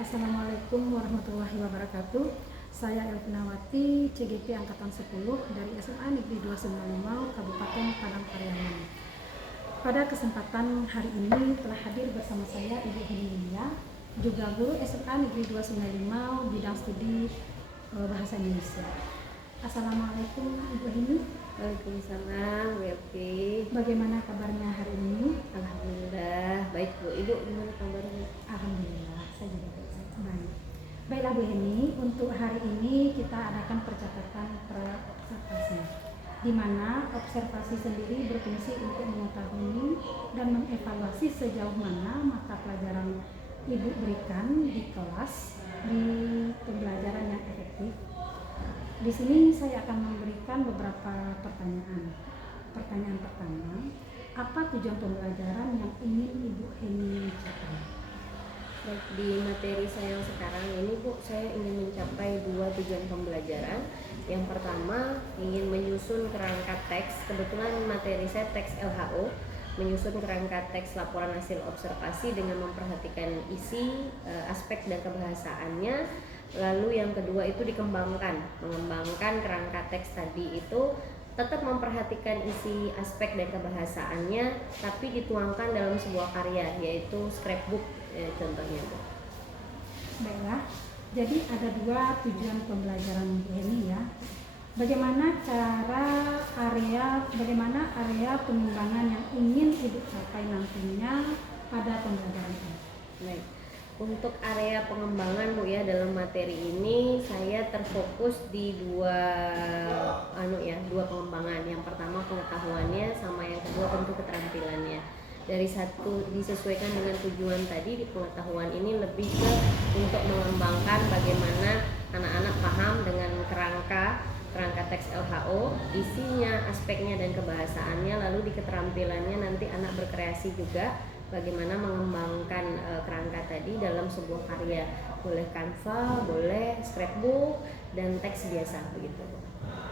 Assalamualaikum warahmatullahi wabarakatuh. Saya Elvinawati, CGP Angkatan 10 dari SMA Negeri 2 Sungalimau, Kabupaten Padang Pariaman. Pada kesempatan hari ini telah hadir bersama saya Ibu Heni Lilia, juga guru SMA Negeri 2 Sungalimau, bidang studi Bahasa Indonesia. Assalamualaikum Ibu Heni. Waalaikumsalam, Bu Evi. Bagaimana kabarnya hari ini? Alhamdulillah, baik Bu. Ibu gimana kabarnya? Alhamdulillah, saya juga baik. Baiklah Bu Heni, untuk hari ini kita adakan percakapan observasi, di mana observasi sendiri berfungsi untuk mengetahui dan mengevaluasi sejauh mana mata pelajaran Ibu berikan di kelas di pembelajaran yang efektif. Di sini saya akan memberikan beberapa pertanyaan. Pertanyaan pertama, apa tujuan pembelajaran yang ingin Ibu Heni capai? Baik, di materi saya yang sekarang ini Bu, saya ingin mencapai 2 tujuan pembelajaran. Yang pertama, ingin menyusun kerangka teks. Kebetulan materi saya teks LHO, menyusun kerangka teks laporan hasil observasi dengan memperhatikan isi, aspek dan kebahasaannya. Lalu yang kedua itu mengembangkan kerangka teks tadi itu tetap memperhatikan isi, aspek dan kebahasaannya, tapi dituangkan dalam sebuah karya, yaitu scrapbook contohnya. Baiklah, jadi ada 2 tujuan pembelajaran Bu Heni ya. Bagaimana area pengembangan yang ingin Ibu capai nantinya pada pembelajaran ini? Baik. Untuk area pengembangan Bu ya, dalam materi ini saya terfokus di dua pengembangan. Yang pertama pengetahuannya, sama yang kedua tentu keterampilannya. Dari satu disesuaikan dengan tujuan tadi, di pengetahuan ini lebih ke untuk mengembangkan bagaimana anak-anak paham dengan kerangka teks LHO, isinya, aspeknya dan kebahasaannya. Lalu di keterampilannya nanti anak berkreasi juga, bagaimana mengembangkan kerangka tadi dalam sebuah karya, boleh Canva, boleh scrapbook dan teks biasa begitu.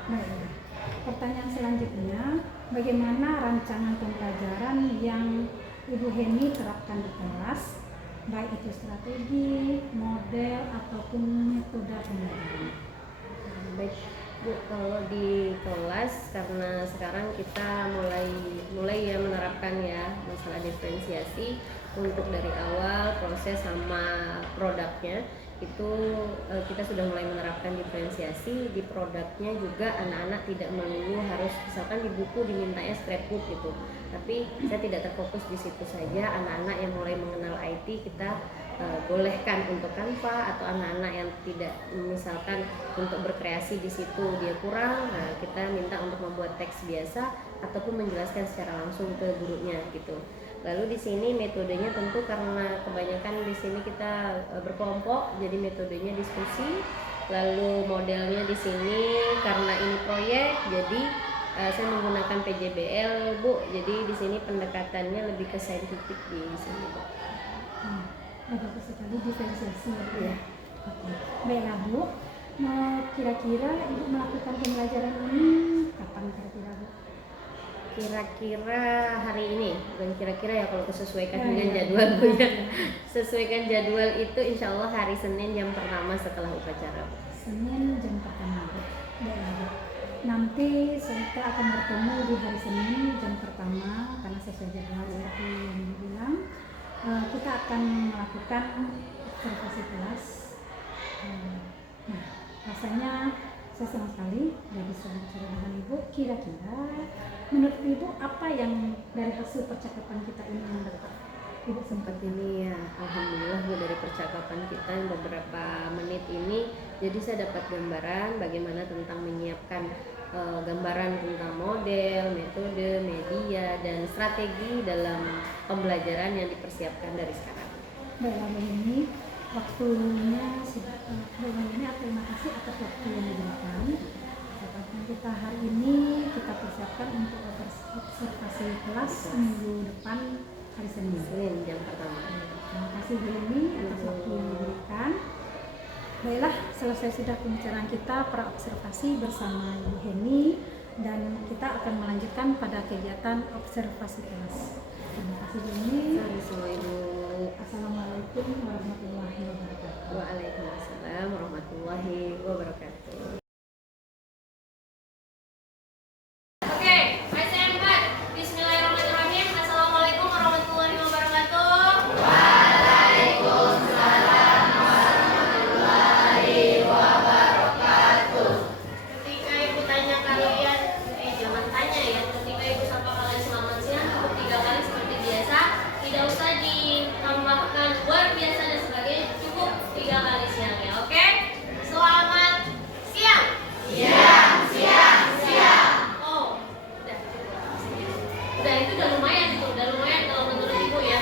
Baik. Pertanyaan selanjutnya, bagaimana rancangan pembelajaran yang Ibu Heni terapkan di kelas, baik itu strategi, model ataupun metode pembelajaran? Baik Bu, kalau di kelas, karena sekarang kita mulai ya menerapkan ya masalah diferensiasi untuk dari awal proses sama produknya itu, kita sudah mulai menerapkan diferensiasi. Di produknya juga anak-anak tidak melulu harus, misalkan di buku dimintanya scrapbook gitu, tapi saya tidak terfokus di situ saja. Anak-anak yang mulai mengenal IT kita bolehkan untuk Canva, atau anak-anak yang tidak, misalkan untuk berkreasi di situ dia kurang, nah kita minta untuk membuat teks biasa ataupun menjelaskan secara langsung ke gurunya gitu. Lalu di sini metodenya tentu karena kebanyakan di sini kita berkelompok, jadi metodenya diskusi. Lalu modelnya di sini karena ini proyek, jadi saya menggunakan PJBL Bu. Jadi di sini pendekatannya lebih ke saintifik di sini Bu. Bagus sekali diferensiasi ya. Oke. Baiklah Bu, kira-kira Ibu melakukan pembelajaran ini kapan kira-kira Bu? Kira-kira hari ini, bukan kira-kira ya, kalau kesesuaikan dengan jadwal Bu ya. Sesuaikan jadwal itu insya Allah hari Senin jam pertama setelah upacara. Senin jam pertama Bu. Baiklah. Nanti kita akan bertemu di hari Senin jam pertama, karena sesuai jadwal seperti yang Ibu bilang. Kita akan melakukan observasi kelas. Nah, rasanya saya senang sekali sudah bisa bicara dengan Ibu. Kira-kira menurut Ibu apa yang dari hasil percakapan kita ini yang dapat Ibu sempat ini ya? Alhamdulillah Bu, dari percakapan kita yang beberapa menit ini, jadi saya dapat gambaran bagaimana tentang menyiapkan gambaran tentang model, metode, media, dan strategi dalam pembelajaran yang dipersiapkan dari sekarang. Baiklah Bu Heni, waktunya sudah terima kasih atas waktu yang diberikan. Kesempatan kita hari ini kita persiapkan untuk observasi kelas minggu depan hari Senin jam pertama. Terima kasih Bu Heni atas waktu yang diberikan. Baiklah, selesai sudah pembicaraan kita praobservasi bersama Ibu Heni, dan kita akan melanjutkan pada kegiatan observasi kelas. Terima kasih Bu Heni. Sama Ibu. Assalamualaikum warahmatullahi wabarakatuh. Waalaikumsalam warahmatullahi wabarakatuh. Oke, PSM 4. Bismillahirrahmanirrahim. Assalamualaikum warahmatullahi wabarakatuh. Ketika ibu tanya kalian, jangan tanya ya. Ketika ibu sapa kalian selamat siang, cukup 3 kali seperti biasa. Tidak usah ditambahkan luar biasa dan sebagainya. Cukup 3 kali siang ya. Oke? Selamat siang. Oh, udah itu udah lumayan tuh, udah lumayan kalau menurut ibu ya.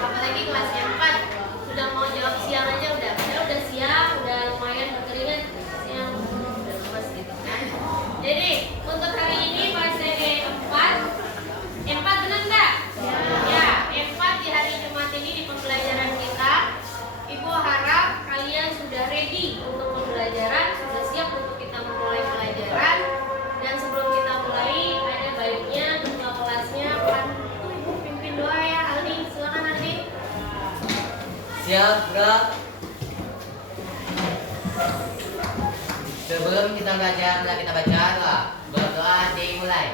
Apalagi kelas 4 sudah mau jawab siang aja udah, padahal udah siang, udah lumayan berkeringat siang, udah lemas gitu kan. Jadi untuk hari ini pas 4 benar nggak? Ya, 4 di hari Jumat ini di pembelajaran kita. Ibu harap kalian sudah ready untuk pembelajaran, sudah siap untuk kita memulai pelajaran. Dan sebelum kita mulai, ada baiknya ketua kelasnya bantu ibu pimpin doa ya. Aldi, silakan Aldi. Siap, bro. Sebelum kita belajar, kita baca doa. Berdoa dimulai.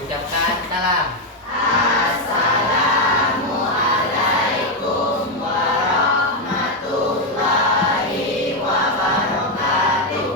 Ucapkan salam. Waalaikumsalam warahmatullahi wabarakatuh.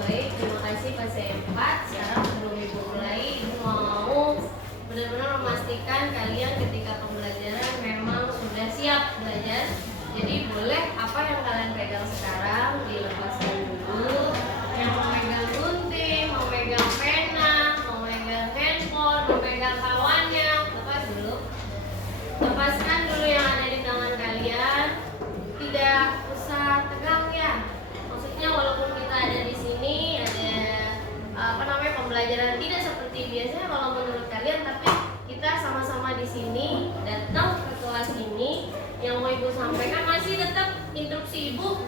Baik, terima kasih Pak C4. Sekarang sebelum ibu mulai, ibu mau benar-benar memastikan kalian ketika pembelajaran memang sudah siap belajar. Jadi boleh apa yang kalian pegang sekarang dilepaskan dulu. Yang mau megang gunting, mau megang pena, mau megang handphone, mau megang kawannya, lepas dulu. Lepaskan dulu yang ada di tangan kalian. Tidak usah tegang ya. Maksudnya walaupun kita ada di sini ada pembelajaran tidak seperti biasanya kalau menurut kalian, tapi kita sama-sama di sini datang ke kelas ini. Yang mau ibu sampaikan masih tetap instruksi ibu.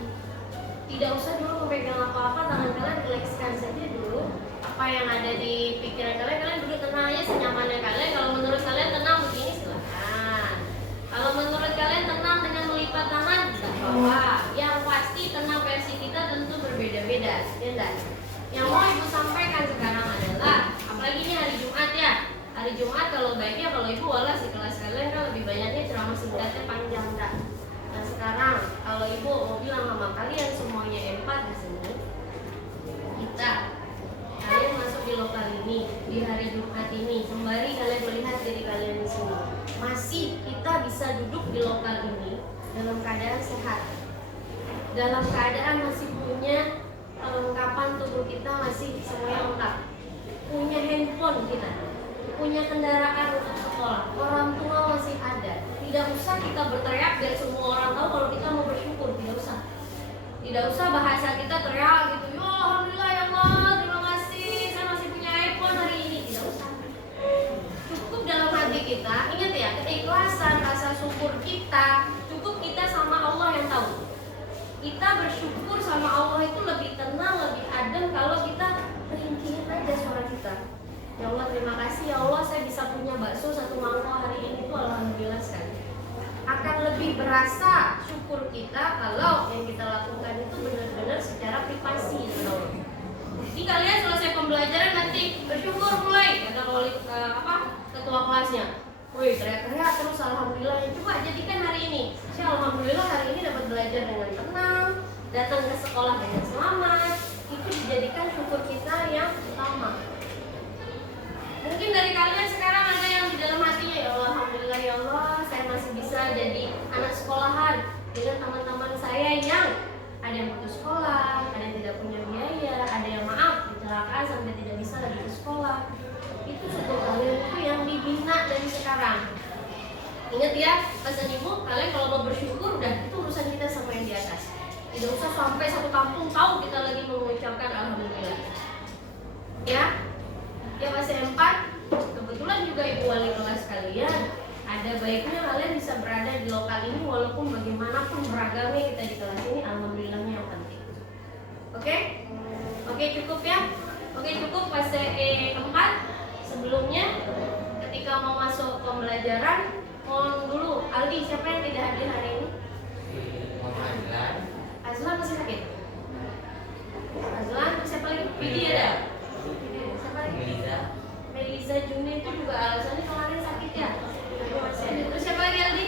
Tidak usah dulu memegang apa-apa, tangan kalian rilekskan saja dulu. Apa yang ada di pikiran kalian, kalian duduk tenang aja senyamannya kalian. Kalau menurut kalian tenang begini silahkan. Kalau menurut kalian tenang dengan melipat tangan, tidak apa-apa. Yang pasti tenang versi kita tentu berbeda-beda, ya enggak? Yang mau ibu sampaikan sekarang adalah, apalagi ini hari Jumat ya. Hari Jumat kalau baiknya kalau ibu walas di kelas kalian kan lebih banyaknya ceramah singkatnya panjang enggak? Nah sekarang kalau ibu mau bilang sama kalian semuanya empat di sini, kalian masuk di lokal ini di hari Jumat ini, sembari kalian melihat diri kalian di sini, masih kita bisa duduk di lokal ini dalam keadaan sehat, dalam keadaan masih punya perlengkapan tubuh kita masih semuanya lengkap, punya handphone kita, punya kendaraan untuk sekolah, orang tua masih ada. Tidak usah kita berteriak biar semua orang tahu kalau kita mau bersyukur, tidak usah. Tidak usah bahasa kita teriak gitu, ya alhamdulillah ya Allah, terima kasih saya masih punya iPhone hari ini. Tidak usah. Cukup dalam hati kita, ingat ya, keikhlasan, rasa syukur kita, cukup kita sama Allah yang tahu. Kita bersyukur sama Allah itu lebih tenang, lebih adem kalau kita ringkihkan aja suara kita. Ya Allah terima kasih ya Allah saya bisa punya bakso 1 mangkok hari ini tuh alhamdulillah sekali. Akan lebih berasa syukur kita kalau yang kita lakukan itu benar-benar secara privasi ya Allah. Jadi kalian selesai pembelajaran nanti bersyukur mulai kata ketua kelasnya. Wih teriak-teriak terus alhamdulillah. Coba jadikan hari ini. Saya alhamdulillah hari ini dapat belajar dengan tenang, datang ke sekolah dengan selamat. Itu dijadikan syukur kita yang utama. Mungkin dari kalian sekarang ada yang di dalam hatinya ya Allah alhamdulillah ya Allah, saya masih bisa jadi anak sekolahan dengan teman-teman saya yang ada yang putus sekolah, ada yang tidak punya biaya, ada yang maaf kecelakaan sampai tidak bisa lagi ke sekolah. Itu satu kalian itu yang dibina dari sekarang. Ingat ya, pesan ibu, kalian kalau mau bersyukur udah itu urusan kita sama yang di atas. Tidak usah sampai satu kampung tahu kita lagi mengucapkan alhamdulillah. Ya, ya masih 4. Kebetulan juga ibu wali kelas kalian, ada baiknya kalian bisa berada di lokal ini walaupun bagaimanapun beragamnya kita di kelas ini, alhamdulillahnya yang penting. Oke? Oke cukup ya. Oke cukup fase 4. Sebelumnya ketika mau masuk pembelajaran, mohon dulu Aldi, siapa yang tidak hadir hari ini? Azlan masih sakit? Azlan, siapa lagi? Vidi ada? Siapa lagi? Melisa Juni itu juga alasannya kemarin sakit ya? Masih ada. Terus siapa lagi Aldi?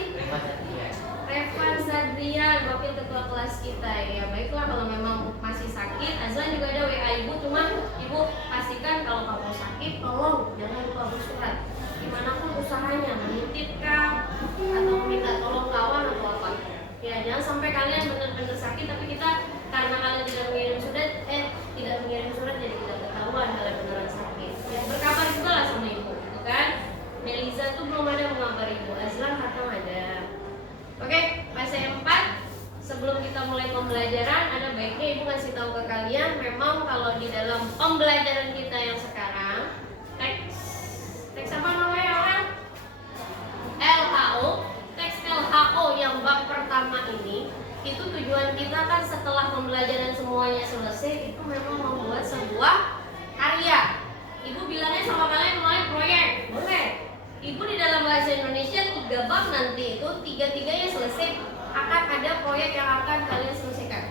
Revan Sadrian, wakil ketua kelas kita. Ya baiklah, kalau memang masih sakit, Azlan juga ada WA ibu, cuman ibu pastikan kalau kamu sakit, tolong jangan lupa bersurat. Dimanapun usahanya, menitipkan atau minta tolong kawan atau apa. Ya jangan sampai kalian benar-benar sakit tapi kita karena kalian tidak mengirim surat, tidak mengirim surat jadi tidak ketahuan kalian beneran sakit. Ya, berkabar juga lah sama ibu, gitu kan? Melisa tuh belum ada mengabari ibu, Azlan Hatam ada. Oke, fase 4. Sebelum kita mulai pembelajaran, ada baiknya ibu kasih tahu ke kalian, memang kalau di dalam pembelajaran kita yang sekarang, teks apa namanya orang? LHO. Teks LHO yang bab pertama ini, itu tujuan kita kan setelah pembelajaran semuanya selesai, itu memang membuat sebuah karya. Ibu bilangnya sama kalian mulai proyek, boleh. Ibu di dalam bahasa Indonesia 3 bab nanti itu 3-3-nya selesai, akan ada proyek yang akan kalian selesaikan.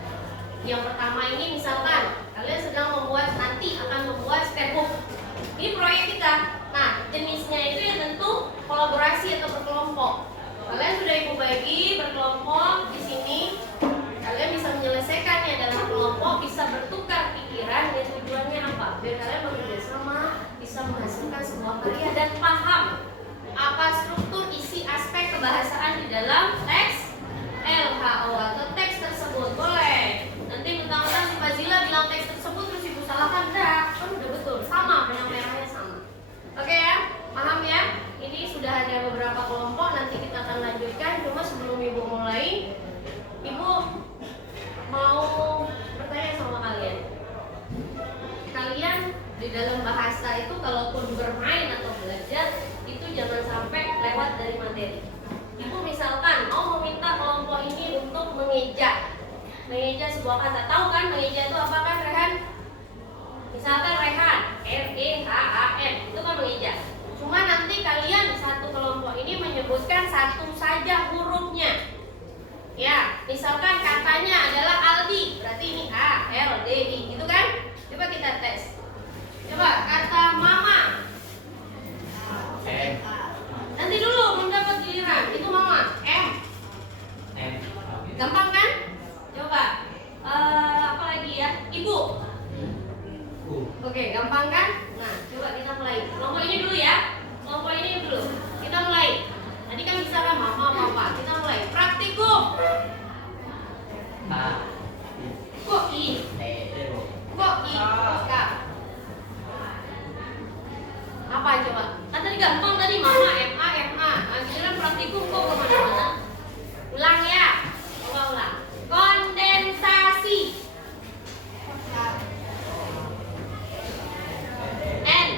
Yang pertama ini misalkan kalian sedang membuat, nanti akan membuat scrapbook. Ini proyek kita. Nah, jenisnya itu ya tentu kolaborasi atau berkelompok. Kalian sudah ibu bagi berkelompok di sini. Kalian bisa menyelesaikannya dalam kelompok, bisa bertukar pikiran dan tujuannya apa? Biar kalian bekerja sama, bisa menghasilkan sebuah karya dan paham apa struktur isi aspek kebahasaan di dalam teks LHO atau teks tersebut. Boleh. Nanti mentang-mentang si Fazila bilang teks tersebut terus ibu salahkan, enggak, kan udah betul, sama, benang merahnya sama. Oke ya, paham ya? Ini sudah ada beberapa kelompok, nanti kita akan lanjutkan. Cuma sebelum ibu mulai, ibu mau bertanya sama kalian. Kalian di dalam bahasa itu kalaupun bermain atau belajar, itu jangan sampai lewat dari materi. Ibu misalkan mau meminta kelompok ini untuk mengeja sebuah kata. Tahu kan mengeja itu apa kan Rehan? Misalkan Rehan, REHAN, itu kan mengeja. Cuma nanti kalian satu kelompok ini menyebutkan satu saja hurufnya. Ya, misalkan katanya adalah Aldi, berarti ini A, L, D, I, gitu kan? Coba kita tes. Coba kata mama. Nanti dulu mendapat giliran, itu mama, M. Gampang kan? Coba apa lagi ya? Ibu. Oke, gampang kan? Nah, coba kita mulai. Kelompok ini dulu ya. Kelompok ini dulu. Kita mulai. Tadi kan bisa kan mama, papa. Kita mulai. Praktikum. Kok I? Kok I? Kak. Apa coba? Kan tadi gampang tadi mama, MA, MA. Akhirnya praktikum kok kemana-mana. Ulang ya. Coba ulang. Kondensasi. N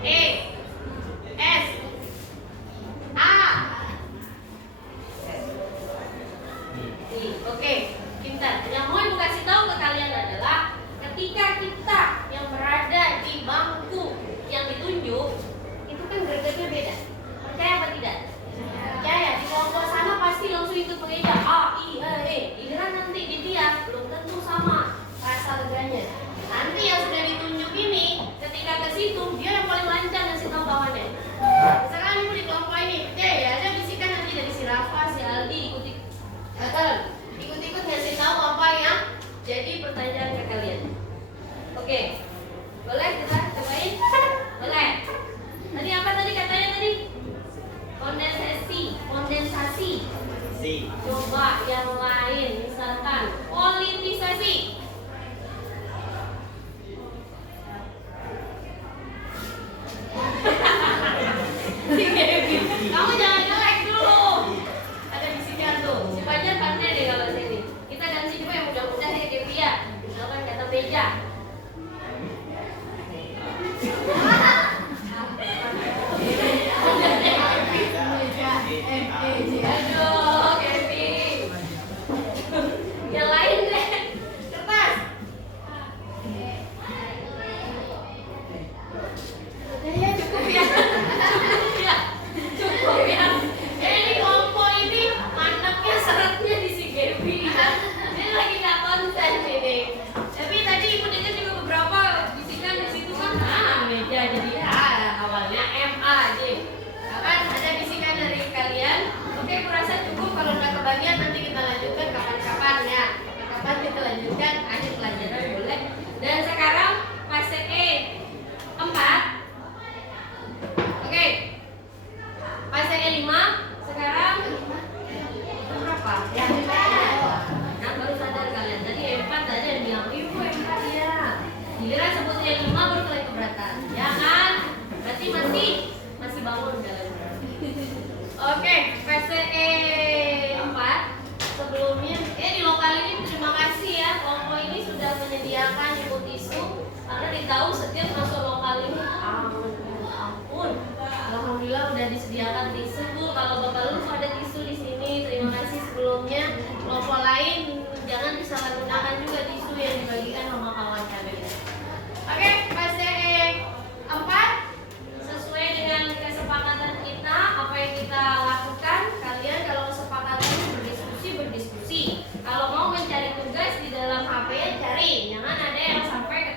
E S A I. Oke, pintar. Yang mau ibu kasih tahu ke kalian adalah ketika kita yang berada di bangku yang ditunjuk itu kan gradasinya beda. Percaya apa tidak? Percaya. Di kelompok sana pasti langsung ikut mengeja A, I, E. Giliran nanti di dia belum tentu sama rasa leganya. Nanti yang sudah ditunjuk ini ketika ke situ dia yang paling lancar ngasih tahu kawannya. Misalkan ibu di kelompok ini, ya ada bisikan nanti dari si Rafa, si Aldi ikut-ikut ngasih tahu apa yang jadi pertanyaan ke kalian. Oke, boleh kita cobain? Boleh. Tadi apa tadi kata Aduh, Kevin. Yang lain deh. Kertas. Udah ya, cukup ya. Cukup ya. Cukup ya. Ini kelompok ini mantapnya seretnya di si Gaby ya. Dia lagi nggak konsen ini. Tapi tadi ibu dengar juga beberapa bisikan di situ kan meja jadi awalnya MA aja. Kan ada bisikan dari kalian. Oke, aku rasa cukup. Kalau nggak kebagian nanti kita lanjutkan kapan-kapan ya. Kapan kita lanjutkan akhir pelajaran boleh. Dan sekarang fase E4. Oke. Fase E5 sekarang berapa? Ya. Nah, baru sadar kalian. Tadi E4 tadi yang bilang, "Ibu E4 ya." Giliran sebut E5 baru kalian keberatan. Ya kan? Berarti masih bangun kalian. Oke, fase E4 sebelumnya di lokal ini terima kasih ya, kelompok ini sudah menyediakan ibu tisu karena ditahu setiap masuk lokal ini ampun, alhamdulillah udah disediakan tisu Bu. Kalau Bapak lu ada tisu di sini, terima kasih sebelumnya. Kelompok lain jangan disalahgunakan juga tisu yang dibagikan sama kawan kalian. Oke, fase E4 sesuai dengan kesepakatan kita, apa yang kita lakukan. Kalian kalau kesepakatan berdiskusi. Kalau mau mencari tugas di dalam HP cari, jangan ada yang sampai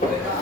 Jangan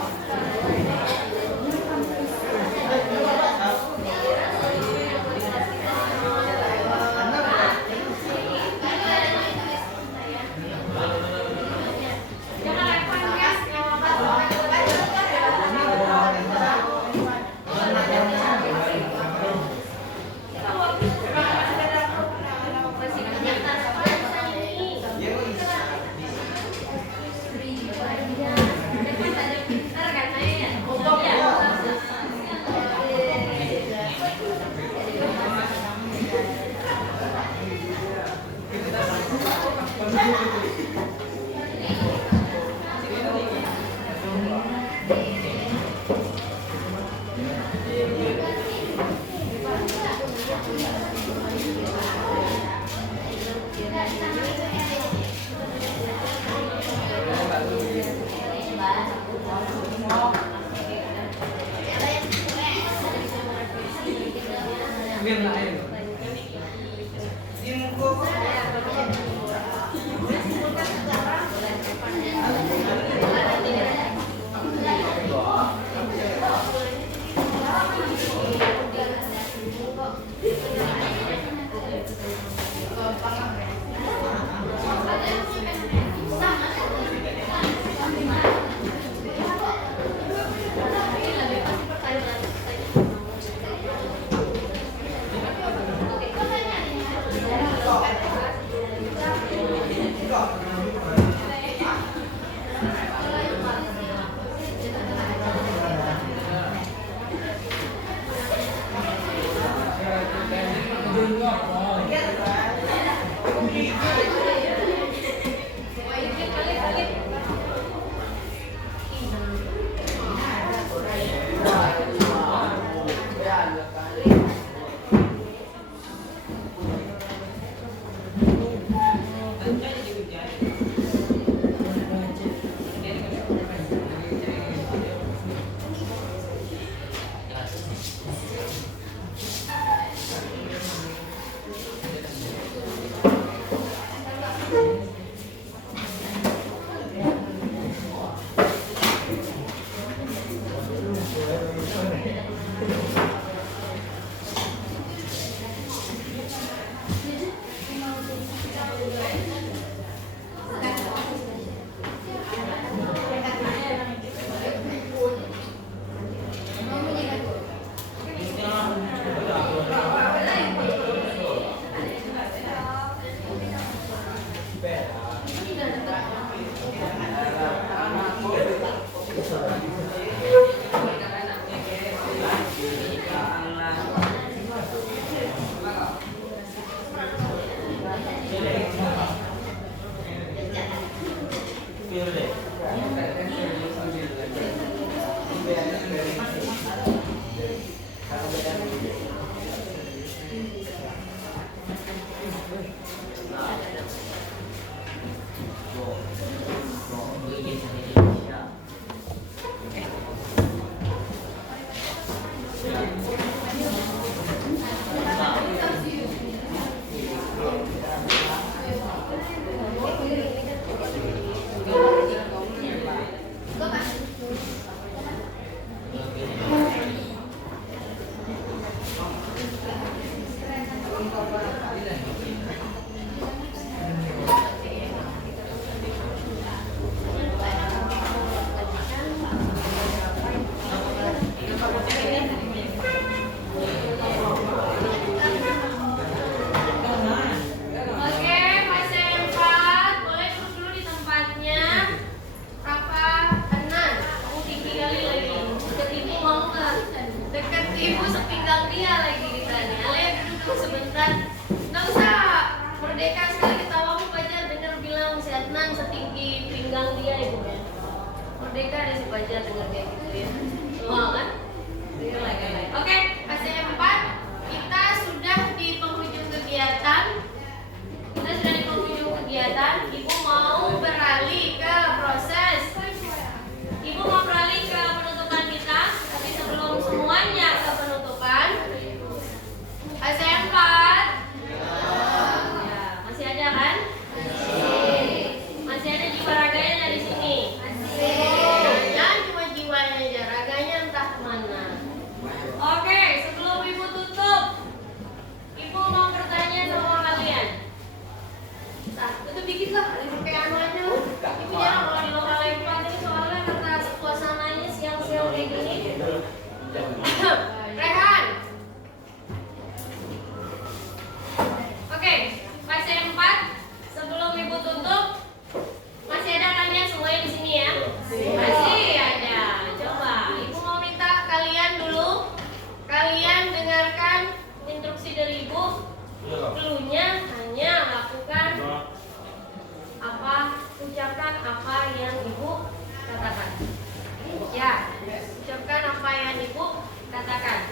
Ya, ucapkan apa yang Ibu katakan.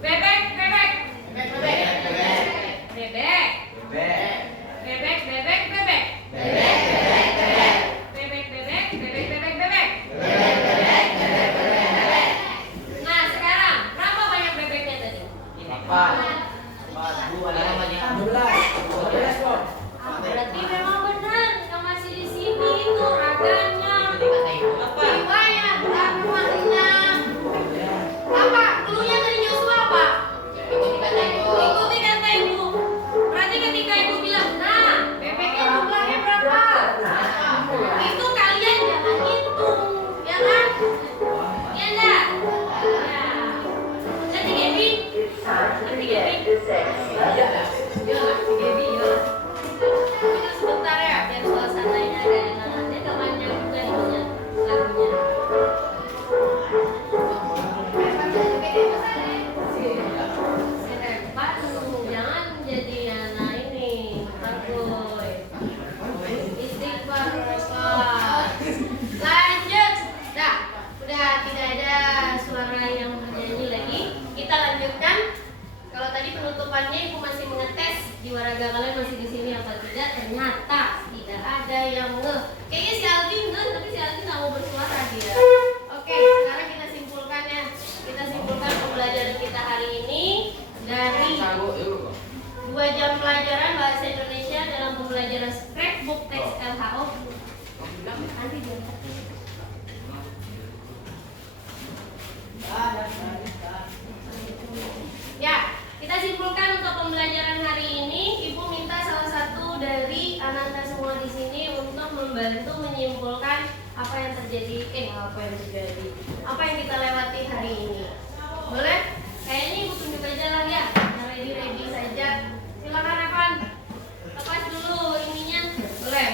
Bebek, bebek. Bebek, bebek. Bebek. Bebek. Bebek, bebek, bebek. Bebek, bebek, bebek. Bebek, bebek, bebek, bebek, bebek. Bebek, bebek, bebek, bebek, bebek. Nah, sekarang berapa banyak bebeknya tadi? Empat. Dua lagi. 12 kok. Berarti memang benar yang masih di sini itu raganya. Itu dikata ibu. Jiwanya, bukan maknya. Apa? Cluenya dari Joshua apa? Ikuti kata ibu. Ikuti kata ibu. Berarti ketika ibu bilang, nah, bebeknya jumlahnya berapa? Itu kalian jangan hitung, ya kan? Ya enggak? Ya. Jadi Gaby, nanti Gaby. Ya, si Gaby ya. Tunggu sebentar ya, biar suasananya ada enakan. Dia temannya juga ininya lagunya. Serepat, jangan jadi anak ini takut. Istighfar Bapak. Lanjut. Dah, udah tidak ada suara yang bernyanyi lagi. Kita lanjutkan. Kalau tadi penutupannya Ibu masih mengetes jiwa raga kalian masih di sini apa tidak? Ternyata tidak ada yang kayaknya si Aldi enggak, tapi si Aldi nggak mau bersuara dia. Oke, sekarang kita simpulkan ya. Kita simpulkan pembelajaran kita hari ini dari 2 jam pelajaran bahasa Indonesia dalam pembelajaran scrapbook teks LHO. Nanti dia. Ya, kita simpulkan untuk pembelajaran hari ini. Ibu minta salah satu dari anak-anak semua di sini untuk membantu menyimpulkan apa yang terjadi, apa yang kita lewati hari ini. Boleh? Kayaknya Ibu tunjuk aja lah ya, ready saja. Silakan Evan, lepas dulu ininya, boleh?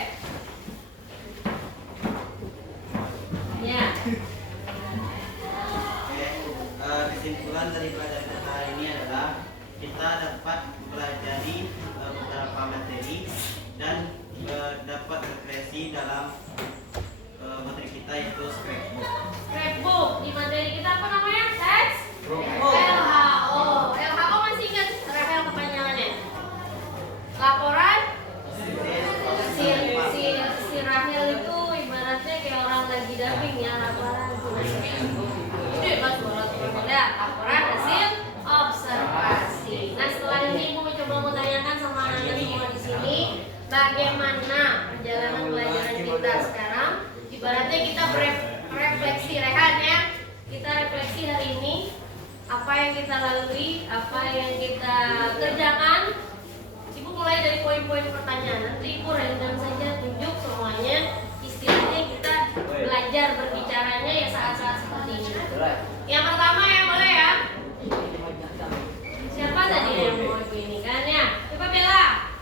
Ya. Kesimpulan dari pelajaran kita hari ini adalah kita dapat mempelajari beberapa materi dan dapat refleksi dalam materi kita yaitu scrapbook. Scrapbook di materi kita apa namanya? Teks LHO. LHO masih ingat Rahel kepanjangannya? Laporan si Rahel itu ibaratnya kayak orang lagi dubbing ya, laporan. Ini pas ya, laporan hasil observasi. Nah, setelah ini Ibu mencoba menanyakan sama anak-anak semua di sini, bagaimana perjalanan pelajaran kita sekarang? Ibaratnya kita berefleksi, Rehan ya. Kita refleksi hari ini, apa yang kita lalui, apa yang kita kerjakan. Ibu mulai dari poin-poin pertanyaan. Nanti Ibu random saja tunjuk semuanya. Istilahnya kita belajar berbicaranya ya saat-saat seperti ini. Yang pertama ya, boleh ya? Siapa tadi yang mau Ibu ini kan ya? Coba Bella.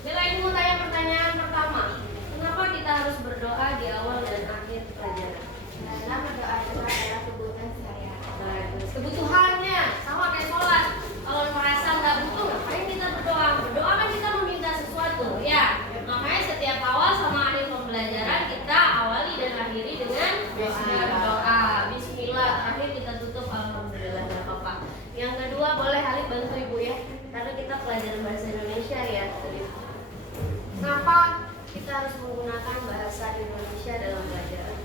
Bella, Ibu mau tanya pertanyaan pertama. Kenapa kita harus berdoa di awal dan akhir pelajaran? Karena berdoa itu adalah kebutuhan saya. Bagus. Kebutuhannya sama kayak sholat. Kalau merasa nggak butuh, ngapain kita berdoa? Berdoa kan kita meminta sesuatu, ya. Makanya setiap awal sama akhir pembelajaran kita awali dan akhiri dengan berdoa. Bismillah. Terakhir kita tutup alhamdulillah, nggak apa-apa. Yang kedua, boleh Halid bantu Ibu ya, karena kita pelajaran bahasa Indonesia ya. Kenapa kita harus menggunakan bahasa Indonesia dalam pelajaran?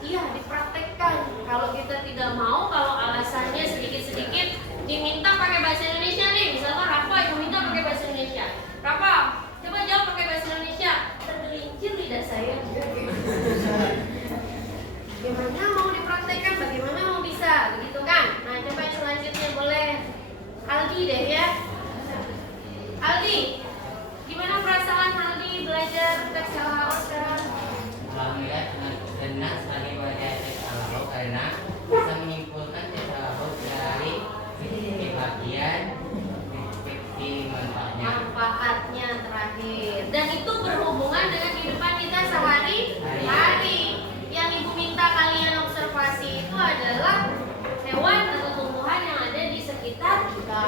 Iya, dipraktekkan. Kalau kita tidak mau, kalau alasannya sedikit-sedikit diminta pakai bahasa Indonesia nih, misalnya Rafa Ibu minta pakai bahasa Indonesia. Rafa, coba jawab pakai bahasa Indonesia. Tergelincir lidah saya. Bagaimana mau dipraktekkan? Bagaimana mau bisa? Begitu kan? Nah, coba yang selanjutnya boleh Aldi deh ya. Aldi, gimana perasaan Aldi belajar teks LHO sekarang? Alhamdulillah senang sekali belajar teks LHO karena bisa menyimpulkan teks LHO dari sisi bagian deskripsi manfaatnya terakhir, dan itu berhubungan dengan kehidupan kita sehari-hari. Yang Ibu minta kalian observasi itu adalah hewan atau tumbuhan yang ada di sekitar kita.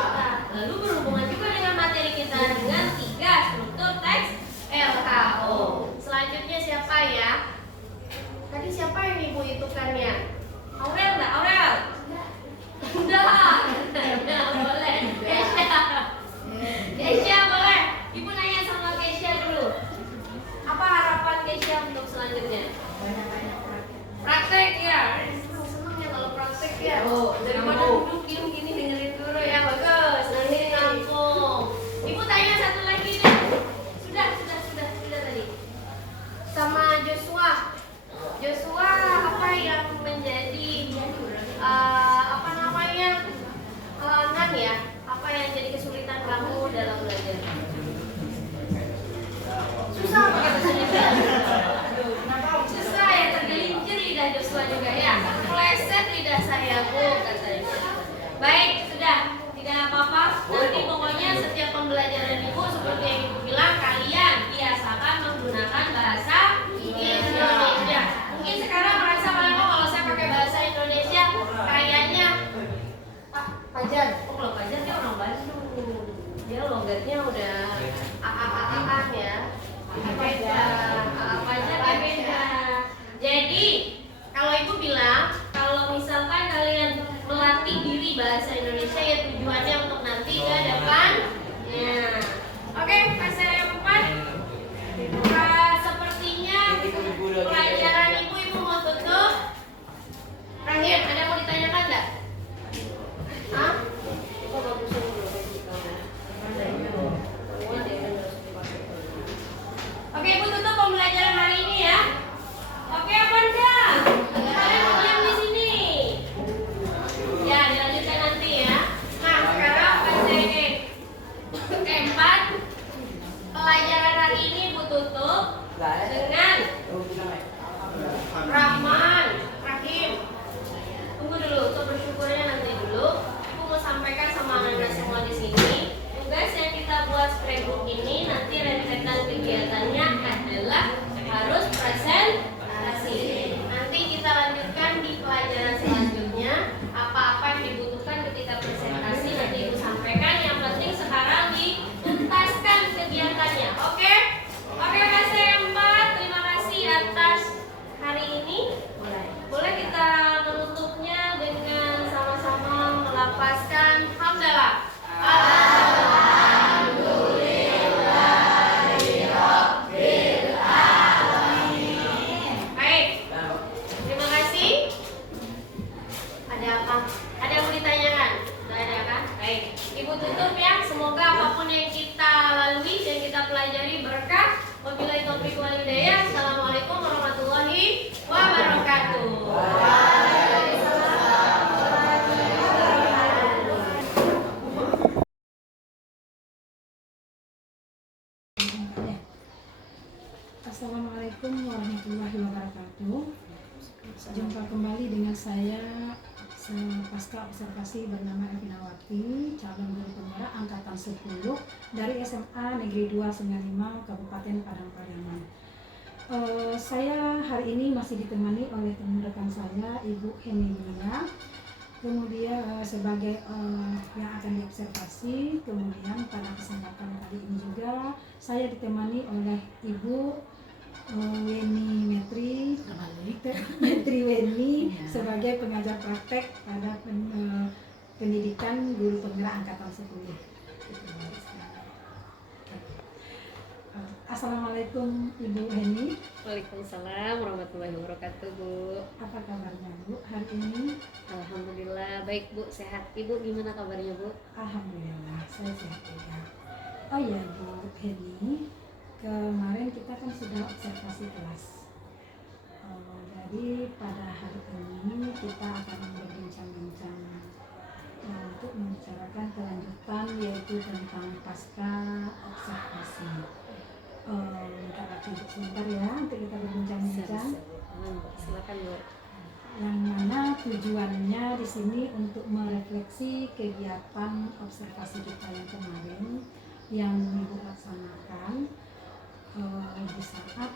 Lalu berhubungan juga dengan materi kita dengan 3 biasa ya Bu katanya. Baik, sudah, tidak apa-apa. Nanti pokoknya setiap pembelajaran Ibu seperti yang Ibu bilang, kalian biasakan menggunakan bahasa Indonesia. Mungkin sekarang merasa kalau saya pakai bahasa Indonesia kayaknya Pak Fajar, oh kalau Fajar dia orang Bandung, dia logatnya udah ya. Beda, Fajar beda. Jadi kalau Ibu bilang, kalau misalkan kalian melatih diri bahasa Indonesia ya tujuannya untuk nanti ke depan. Ya. Oke, PSM 4. Sepertinya pelajaran Ibu mau tutup. Terakhir, ada yang mau ditanyakan nggak? Hah? Kok bagusnya dulu di kamu? Oke, Ibu tutup pembelajaran hari ini ya. Oke apa enggak? Kalian mau diam di sini? Ya, dilanjutkan nanti ya. Nah, sekarang PCE 4 pelajaran hari ini Ibu tutup dengan Rahman, Rahim. Tunggu dulu, untuk bersyukurnya nanti dulu. Ibu mau sampaikan sama anak-anak semua di sini. Tugas yang kita buat scrapbook ini nanti rentetan kegiatannya adalah harus presentasi. Nanti kita lanjutkan di pelajaran selanjutnya. Apa-apa yang dibutuhkan ketika presentasi nanti Ibu sampaikan. Yang penting sekarang dituntaskan kegiatannya. Oke? Oke, PSM 4. Terima kasih atas hari ini. Boleh kita menutupnya dengan sama-sama melafazkan hamdalah. Baik. Terima kasih. Ada apa? Ada yang mau ditanyakan? Tidak ada kan? Baik. Ibu tutup ya. Semoga apapun yang kita lalui dan kita pelajari berkah. Wabillahi taufiq wal hidayah. Assalamualaikum warahmatullahi wabarakatuh. Assalamualaikum warahmatullahi wabarakatuh. Jumpa kembali dengan saya pasca observasi bernama Evinawati, calon guru penggerak angkatan 10 dari SMA Negeri 295 Kabupaten Padang Pariaman. Saya hari ini masih ditemani oleh teman rekan saya, Ibu Heni Yulia. Kemudian sebagai yang akan diobservasi, kemudian pada kesempatan kali ini juga saya ditemani oleh Ibu Weni Metri Weni sebagai pengajar praktek pada pendidikan guru penggerak angkatan 10. Assalamualaikum Ibu Heni. Waalaikumsalam warahmatullahi wabarakatuh, Bu. Apa kabarnya Bu hari ini? Alhamdulillah baik, Bu, sehat. Ibu gimana kabarnya, Bu? Alhamdulillah saya sehat juga. Oh iya Bu Heni, kemarin kita kan sudah observasi kelas. Jadi pada hari ini kita akan berbincang-bincang untuk membicarakan kelanjutan yaitu tentang pasca observasi. Minta waktu sebentar ya untuk kita berbincang-bincang. Silakan, Bu. Yang mana tujuannya di sini untuk merefleksi kegiatan observasi kita yang kemarin yang Ibu laksanakan di saat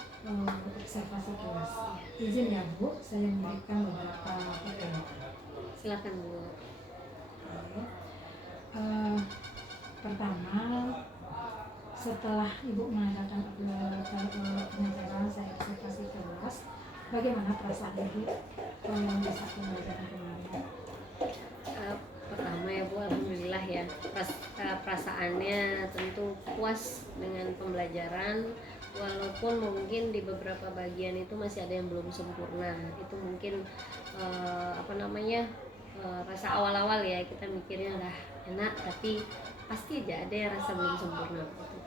observasi kelas. Izin ya Bu, saya memberikan beberapa foto. Silakan, Bu. Pertama, setelah Ibu mengadakan pengajaran saya observasi kelas, bagaimana perasaan Ibu di saat pembelajaran kemarin? Pertama ya Bu, alhamdulillah ya, perasaannya tentu puas dengan pembelajaran, walaupun mungkin di beberapa bagian itu masih ada yang belum sempurna. Itu mungkin rasa awal-awal ya, kita mikirnya udah enak, tapi pasti aja ada yang rasa belum sempurna gitu.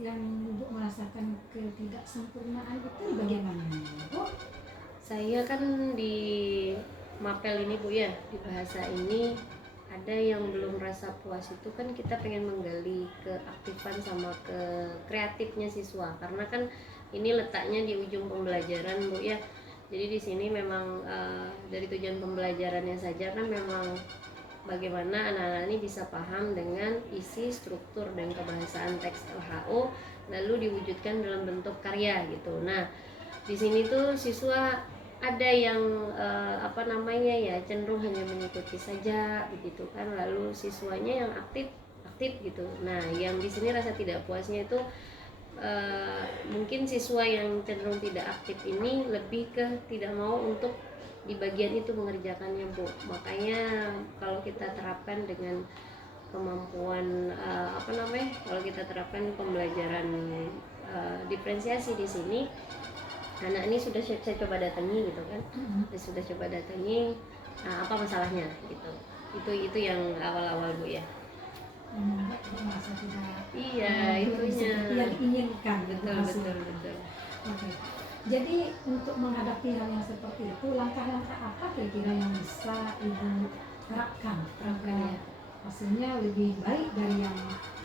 Yang Ibu merasakan ketidaksempurnaan itu bagaimana Bu? Saya kan di mapel ini Bu ya, di bahasa ini ada yang belum rasa puas. Itu kan kita pengen menggali keaktifan sama ke kreatifnya siswa, karena kan ini letaknya di ujung pembelajaran Bu ya. Jadi di sini memang dari tujuan pembelajarannya saja kan memang bagaimana anak-anak ini bisa paham dengan isi, struktur, dan kebahasaan teks LHO lalu diwujudkan dalam bentuk karya gitu. Nah, di sini tuh siswa ada yang cenderung hanya mengikuti saja begitu kan, lalu siswanya yang aktif gitu. Nah, yang di sini rasa tidak puasnya itu mungkin siswa yang cenderung tidak aktif ini lebih ke tidak mau untuk di bagian itu mengerjakannya, Bu. Makanya kalau kita terapkan dengan kemampuan kalau kita terapkan pembelajaran diferensiasi di sini, anak ini sudah saya coba datangi gitu kan, sudah coba datangi apa masalahnya gitu. Itu yang awal-awal, Bu ya. Merasa tidak Iya, itunya. seperti yang diinginkan. Betul. Oke. Jadi untuk menghadapi hal yang seperti itu, langkah-langkah apa kira-kira yang bisa Ibu terapkan agar hasilnya lebih baik dari yang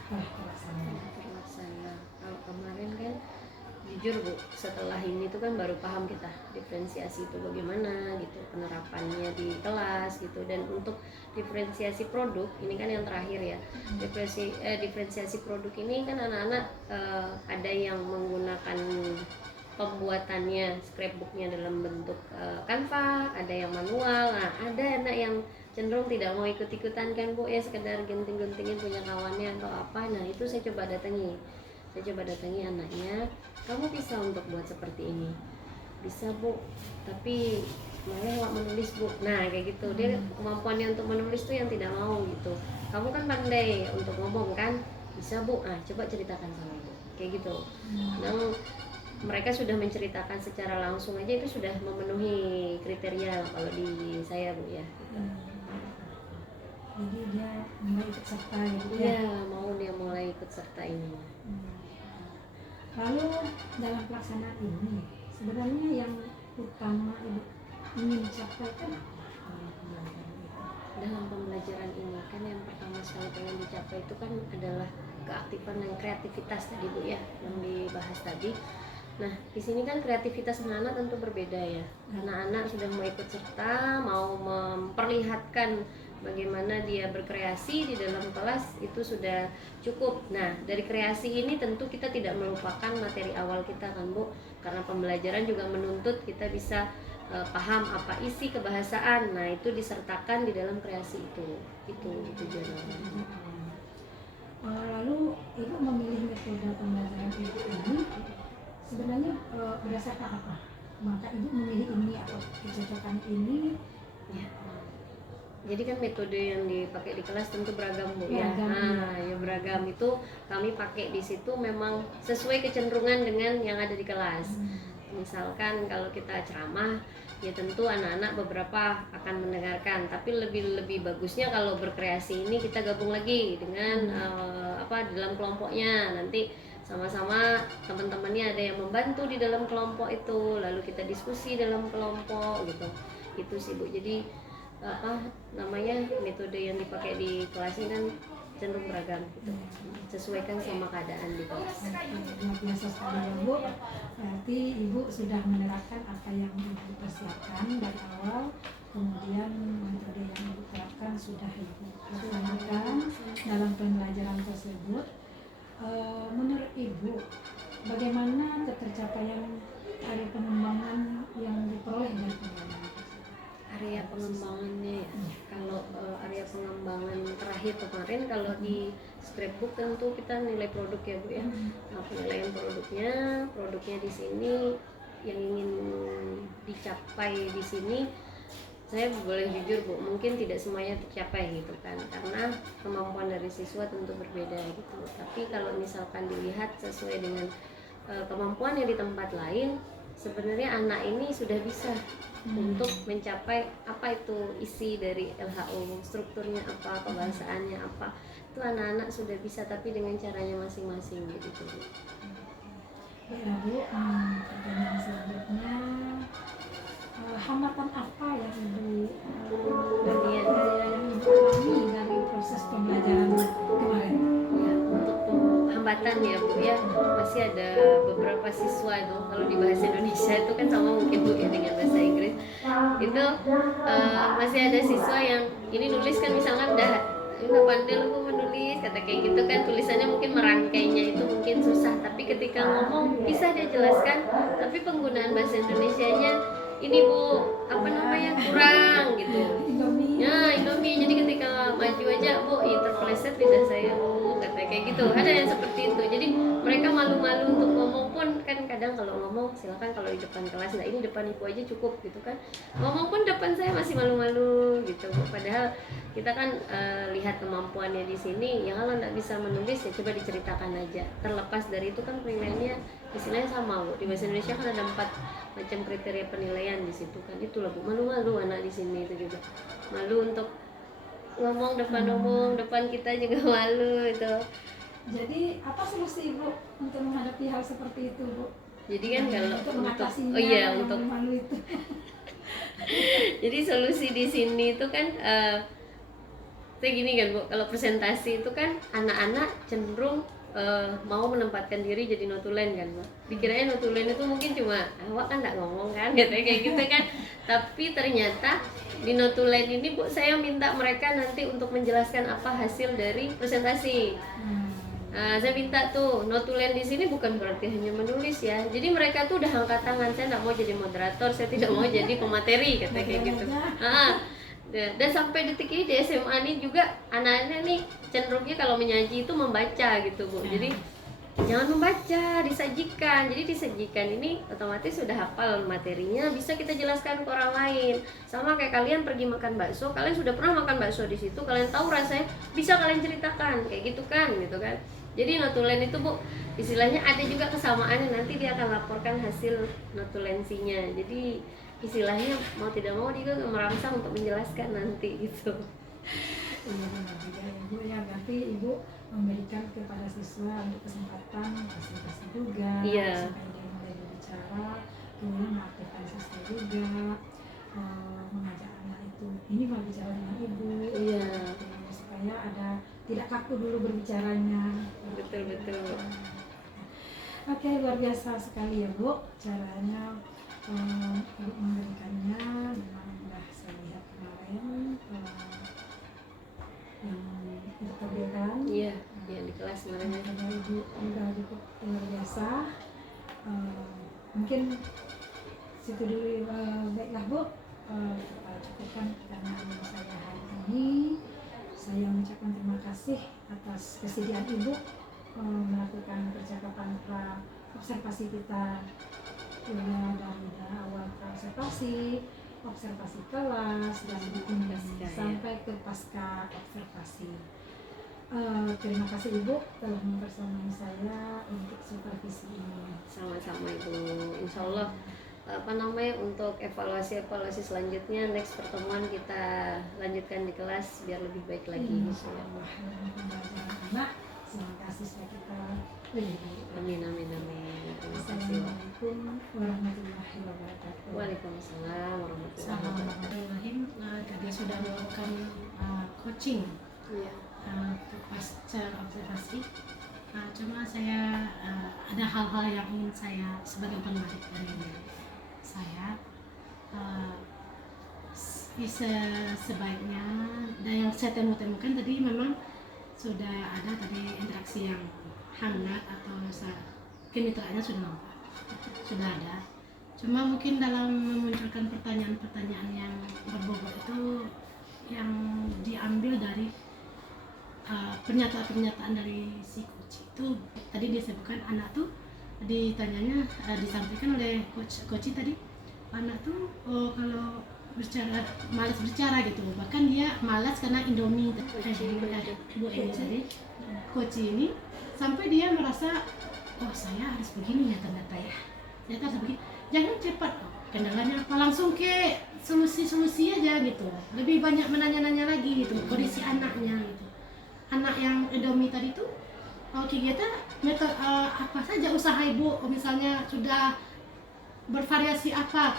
telah terlaksana? Kalau kemarin kan jujur, Bu, setelah ini tuh kan baru paham kita diferensiasi itu bagaimana gitu, penerapannya di kelas gitu. Dan untuk diferensiasi produk ini kan yang terakhir ya, diferensiasi produk ini kan anak-anak ada yang menggunakan pembuatannya scrapbooknya dalam bentuk kanva, ada yang manual. Nah, ada anak yang cenderung tidak mau ikut-ikutan kan, Bu ya, sekedar gunting-guntingin punya kawannya atau apa. Nah, itu saya coba datangi anaknya, kamu bisa untuk buat seperti ini? Bisa, Bu, tapi malah nggak menulis, Bu. Nah, kayak gitu. Dia kemampuannya untuk menulis tuh yang tidak mau gitu. Kamu kan pandai untuk ngomong kan? Bisa, Bu. Ah, coba ceritakan sama Ibu. Kayak gitu. Mereka sudah menceritakan secara langsung aja itu sudah memenuhi kriteria kalau di saya, Bu ya. Jadi dia mulai ikut serta gitu ya? Iya, mau dia mulai ikut serta ini. Lalu dalam pelaksanaan ini sebenarnya yang utama Ibu ingin capai kan dalam pembelajaran ini kan yang pertama sekali pengen dicapai itu kan adalah keaktifan dan kreativitas tadi, Bu ya, yang dibahas tadi. Nah, di sini kan kreativitas anak-anak tentu berbeda ya. Anak-anak sudah mau ikut serta, mau memperlihatkan bagaimana dia berkreasi di dalam kelas, itu sudah cukup. Nah, dari kreasi ini tentu kita tidak melupakan materi awal kita kan, Bu, karena pembelajaran juga menuntut kita bisa paham apa isi kebahasaan. Nah, itu disertakan di dalam kreasi itu tujuannya. Lalu Ibu memilih metode pembelajaran Ibu ini sebenarnya berdasarkan apa? Maka Ibu memilih ini atau kecocokan ini? Ya. Jadi kan metode yang dipakai di kelas tentu beragam, Bu ya. Beragam, Nah, ya beragam itu kami pakai di situ memang sesuai kecenderungan dengan yang ada di kelas. Misalkan kalau kita ceramah, ya tentu anak-anak beberapa akan mendengarkan, tapi lebih bagusnya kalau berkreasi ini kita gabung lagi dengan dalam kelompoknya. Nanti sama-sama teman-temannya ada yang membantu di dalam kelompok itu, lalu kita diskusi dalam kelompok gitu. Itu sih, Bu. Jadi metode yang dipakai di kelas ini kan cenderung beragam gitu, sesuaikan sama keadaan di kelas. Luar biasa sekali ya, Bu. Berarti Ibu sudah menerapkan apa yang Ibu persiapkan dari awal, kemudian metode yang Ibu terapkan sudah Ibu laksanakan dalam pembelajaran tersebut. Menurut Ibu, bagaimana ketercapaian area pengembangan yang diperoleh dari pembelajaran tersebut? Area pengembangannya ya. Kalau area pengembangan terakhir kemarin kalau di scrapbook tentu kita nilai produk ya, Bu ya. Nah, penilaian produknya di sini yang ingin dicapai di sini, saya boleh jujur, Bu, mungkin tidak semuanya tercapai gitu kan, karena kemampuan dari siswa tentu berbeda gitu. Tapi kalau misalkan dilihat sesuai dengan kemampuannya di tempat lain, sebenarnya anak ini sudah bisa untuk mencapai apa itu isi dari LHO, strukturnya apa, kebahasaannya apa, itu anak-anak sudah bisa, tapi dengan caranya masing-masing gitu. Ya, Bu, pertanyaan selanjutnya, hambatan apa yang Ibu alami dari proses pembelajaran kemarin? Ya, untuk hambatan ya Bu ya, masih ada beberapa siswa itu kalau di bahasa Indonesia itu kan sama mungkin Bu ya dengan bahasa Inggris itu masih ada siswa yang ini nulis kan misalkan udah pandai lu menulis kata kayak gitu kan, tulisannya mungkin merangkainya itu mungkin susah, tapi ketika ngomong bisa dia jelaskan, tapi penggunaan bahasa Indonesianya ini Bu apa namanya kurang gitu. Ya Indomie, jadi ketika maju aja Bu terpeleset lidah saya Bu kata kayak gitu, ada yang seperti itu. Jadi mereka malu-malu untuk ngomong pun kan, kadang kalau ngomong silakan kalau di depan kelas, nah ini depan ibu aja cukup gitu kan, ngomong pun depan saya masih malu-malu gitu Bu. Padahal kita kan lihat kemampuannya di sini, ya kalau nggak bisa menulis ya coba diceritakan aja. Terlepas dari itu kan penilaiannya istilahnya sama Bu, di bahasa Indonesia kan ada 4 macam kriteria penilaian di situ kan, itulah Bu, malu-malu anak di sini itu juga malu untuk ngomong depan kita juga malu itu. Jadi apa solusi Ibu untuk menghadapi hal seperti itu Bu? Jadi kan kalau untuk mengatasinya oh iya yang untuk malu itu. jadi solusi di sini itu kan kayak gini kan Bu, kalau presentasi itu kan anak-anak cenderung mau menempatkan diri jadi notulen kan Bu. Dikirain notulen itu mungkin cuma awak kan nggak ngomong kan katanya kayak gitu kan, tapi ternyata di notulen ini Bu saya minta mereka nanti untuk menjelaskan apa hasil dari presentasi. Saya minta tuh notulen di sini bukan berarti hanya menulis ya. Jadi mereka tuh udah angkat tangan, saya nggak mau jadi moderator, saya tidak mau jadi pemateri kata kayak gitu. Dan sampai detik ini di SMA ini juga anak-anak nih cenderungnya kalau menyaji itu membaca gitu Bu. Jadi jangan membaca, disajikan. Jadi disajikan ini otomatis sudah hafal materinya, bisa kita jelaskan ke orang lain. Sama kayak kalian pergi makan bakso, kalian sudah pernah makan bakso di situ, kalian tahu rasanya, bisa kalian ceritakan kayak gitu kan. Jadi notulen itu Bu, istilahnya ada juga kesamaannya, nanti dia akan laporkan hasil notulensinya. Jadi istilahnya mau tidak mau dia merangsang untuk menjelaskan nanti gitu. Iya benar juga ya Bu ya, berarti Ibu memberikan kepada siswa untuk kesempatan fasilitasi juga, Iya. supaya dia mulai berbicara, kemudian mengaktifkan siswa juga, mengajak anak itu ini mau bicara dengan Ibu, Iya. supaya ada tidak kaku dulu berbicaranya. Betul. Oke, luar biasa sekali ya Bu caranya Ibu memberikannya. Memang sudah saya lihat kemarin yang Ibu tampilkan. Iya, yang di kelas kemarin ya. Ibu sudah cukup luar biasa. Mungkin situ dulu. Baiklah Bu, kita cukupkan karena ilmu saya hari ini. Saya mengucapkan terima kasih atas kesediaan Ibu melakukan percakapan pra observasi kita dari awal pra observasi kelas dan Pasca, sampai ke pasca observasi. Terima kasih Ibu telah mempersamai saya untuk supervisi ini. Sama-sama Ibu. Insya Allah untuk evaluasi selanjutnya next pertemuan kita lanjutkan di kelas biar lebih baik lagi. Insya Allah. Anak, terima kasih sudah kita beri. Amin. Terima kasih. Assalamualaikum warahmatullahi wabarakatuh. Waalaikumsalam warahmatullahi wabarakatuh. Assalamualaikum. Tadi sudah melakukan coaching Iya. untuk pasca observasi. Cuma saya ada hal-hal yang ingin saya sebagai penarik dari saya bisa sebaiknya, dan yang saya temukan tadi memang sudah ada tadi interaksi yang hangat atau kemitraannya sudah ada. Cuma mungkin dalam memunculkan pertanyaan-pertanyaan yang berbobot itu yang diambil dari pernyataan dari si coach itu tadi disebutkan anak tuh disampaikan oleh coach tadi, anak tuh kalau malas berbicara gitu, bahkan dia malas karena Indomie Bu Eni tadi coach ini sampai dia merasa saya harus begini ya ternyata harus begini, jangan cepat kendalanya apa langsung ke solusi aja gitu, lebih banyak menanya-nanya lagi gitu kondisi anaknya gitu. Anak yang Indomie tadi tuh kegiatan metode apa saja usaha Ibu, misalnya sudah bervariasi apa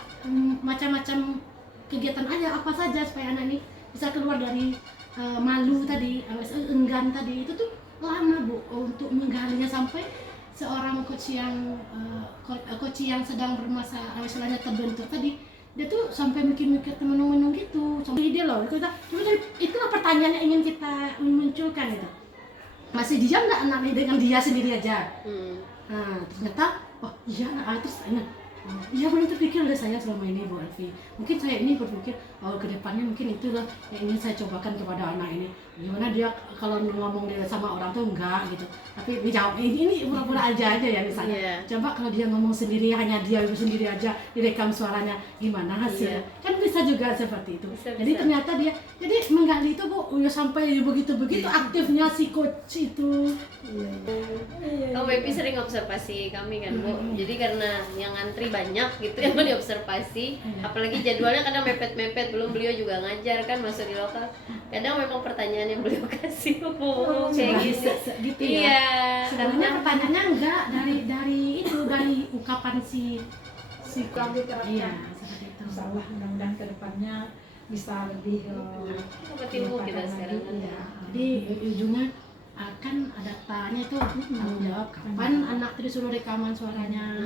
macam-macam kegiatan aja apa saja supaya anak ini bisa keluar dari malu tadi, enggan tadi itu tuh lama Bu untuk menggalinya, sampai seorang coach yang sedang bermasalah, istilahnya terbentur tadi, dia tuh sampai mikir-mikir menung-menung gitu, sampai ide loh. Itulah pertanyaan yang ingin kita munculkan itu. Masih diam nggak anaknya dengan dia sendiri aja? Nah, ternyata, oh iya anak terus tanya, iya belum terpikir oleh saya selama ini Bu Alfi. Mungkin saya ini berpikir, oh kedepannya mungkin itulah yang ingin saya cobakan kepada anak ini. Gimana dia kalau ngomong dia sama orang tuh enggak gitu, tapi dijawab ini pura-pura aja ya misalnya. Iya. Coba kalau dia ngomong sendiri, hanya dia sendiri aja, direkam suaranya, gimana hasilnya? Kan bisa juga seperti itu. Bisa, Jadi bisa. ternyata dia, jadi menggali itu Bu, ya sampai begitu-begitu aktifnya si coach itu. Kalau Bepi sering observasi kami kan Bu, jadi karena yang ngantri banyak gitu yang mau diobservasi, apalagi jadwalnya kadang mepet-mepet, belum beliau juga ngajar kan masuk di lokal, kadang memang pertanyaan yang beliau kasih Bu kayak gitu. Gitu ya. Iya, Sebenarnya pertanyaannya enggak dari ukapan si Lebih kerapkan. iya seperti itu. Insya Allah mudah-mudahan kedepannya bisa lebih Seperti Bu kita lagi, sekarang kan. iya. Jadi ujungnya akan ada tanya itu tanggung jawab kapan anak itu disuruh rekaman suaranya,